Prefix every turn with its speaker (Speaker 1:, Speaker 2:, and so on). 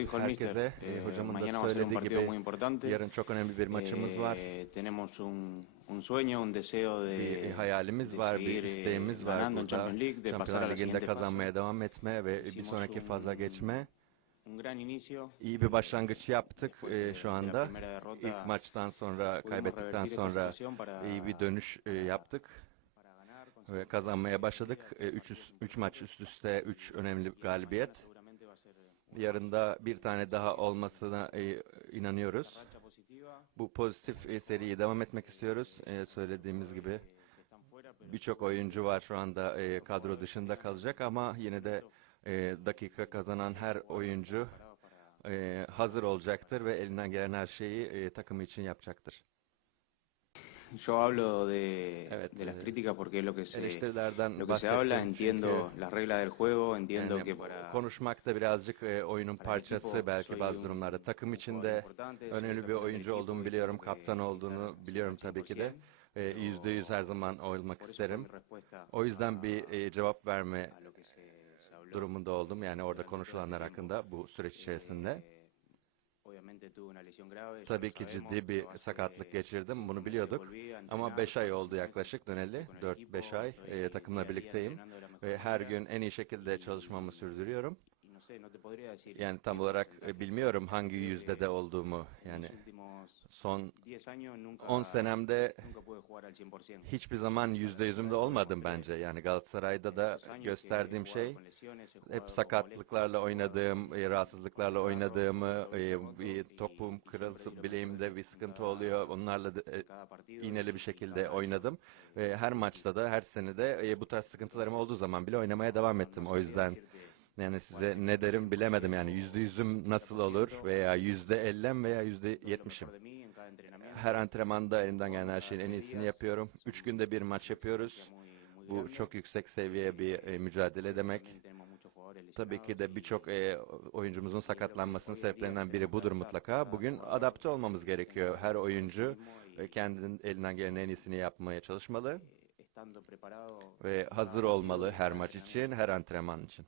Speaker 1: dijo el mister,
Speaker 2: herkese.
Speaker 1: eh,
Speaker 2: E, hocamın da
Speaker 1: mañana va a ser un
Speaker 2: söylediği gibi
Speaker 1: importante.
Speaker 2: yarın çok önemli bir maçımız var.
Speaker 1: Eh, tenemos un, un sueño, un deseo de,
Speaker 2: Bir hayalimiz
Speaker 1: de
Speaker 2: var, bir
Speaker 1: eh,
Speaker 2: isteğimiz var burada. Şampiyonlar
Speaker 1: la
Speaker 2: Ligi'nde
Speaker 1: fase.
Speaker 2: kazanmaya devam etme ve bir sonraki faza geçme. İyi bir başlangıç yaptık e, şu anda. İlk maçtan sonra, kaybettikten sonra iyi bir dönüş e, yaptık ve kazanmaya başladık. 3 3 maç üst üste 3 önemli galibiyet.
Speaker 1: Seguramente va a ser una
Speaker 2: Yarın da bir tane daha olmasına e, inanıyoruz. Bu pozitif e, seriyi devam etmek istiyoruz. E, söylediğimiz gibi birçok oyuncu var şu anda kadro dışında kalacak ama yine de dakika kazanan her oyuncu hazır olacaktır ve elinden gelen her şeyi e, takımı için yapacaktır.
Speaker 1: Yo hablo de,
Speaker 2: Evet,
Speaker 1: de las
Speaker 2: eh,
Speaker 1: críticas porque es lo que se, lo que se habla, entiendo las reglas del juego, entiendo
Speaker 2: yani
Speaker 1: que para,
Speaker 2: konuşmak da birazcık e, oyunun parçası belki bazı durumlarda. Takım içinde önemli bir oyuncu olduğumu biliyorum, kaptan olduğunu biliyorum tabii ki de.
Speaker 1: 100%,
Speaker 2: E, Yüzde yüz her zaman olmak isterim. O yüzden bir e, cevap verme durumunda oldum. Yani orada konuşulanlar hakkında bu süreç içerisinde. Tabii ki ciddi bir sakatlık geçirdim.
Speaker 1: cinco
Speaker 2: Bunu biliyorduk. Ama
Speaker 1: entrenar,
Speaker 2: 5 ay oldu yaklaşık döneli.
Speaker 1: con el
Speaker 2: 4-5
Speaker 1: equipo,
Speaker 2: ay e, takımla birlikteyim. Ve her gün en iyi şekilde çalışmamı sürdürüyorum. Yani tam olarak e, bilmiyorum hangi yüzdede olduğumu.
Speaker 1: En
Speaker 2: Yani son
Speaker 1: 10 años nunca,
Speaker 2: 10 senemde
Speaker 1: nunca pude jugar al 100%.
Speaker 2: hiçbir zaman yüzde yüzümde olmadım bence. Yani Galatasaray'da da gösterdiğim şey hep sakatlıklarla oynadığım, e, rahatsızlıklarla oynadığımı, e, bir topum
Speaker 1: ido
Speaker 2: bileğimde bir sıkıntı oluyor. Onlarla iğneli bir şekilde oynadım. Ve her maçta da her sene de e, bu tarz sıkıntılarım olduğu zaman bile oynamaya devam ettim. O yüzden yani size ne derim bilemedim yani yüzde yüzüm nasıl olur veya yüzde ellem veya yüzde yetmişim. Her antrenmanda elimden gelen her şeyin en iyisini yapıyorum. Üç günde bir maç yapıyoruz. Bu çok yüksek seviye bir e, mücadele demek. Tabii ki de birçok e, oyuncumuzun sakatlanmasının sebeplerinden biri budur mutlaka. Bugün adapte olmamız gerekiyor. Her oyuncu e, kendinin elinden gelen en iyisini yapmaya çalışmalı ve hazır olmalı her maç için, her antrenman için.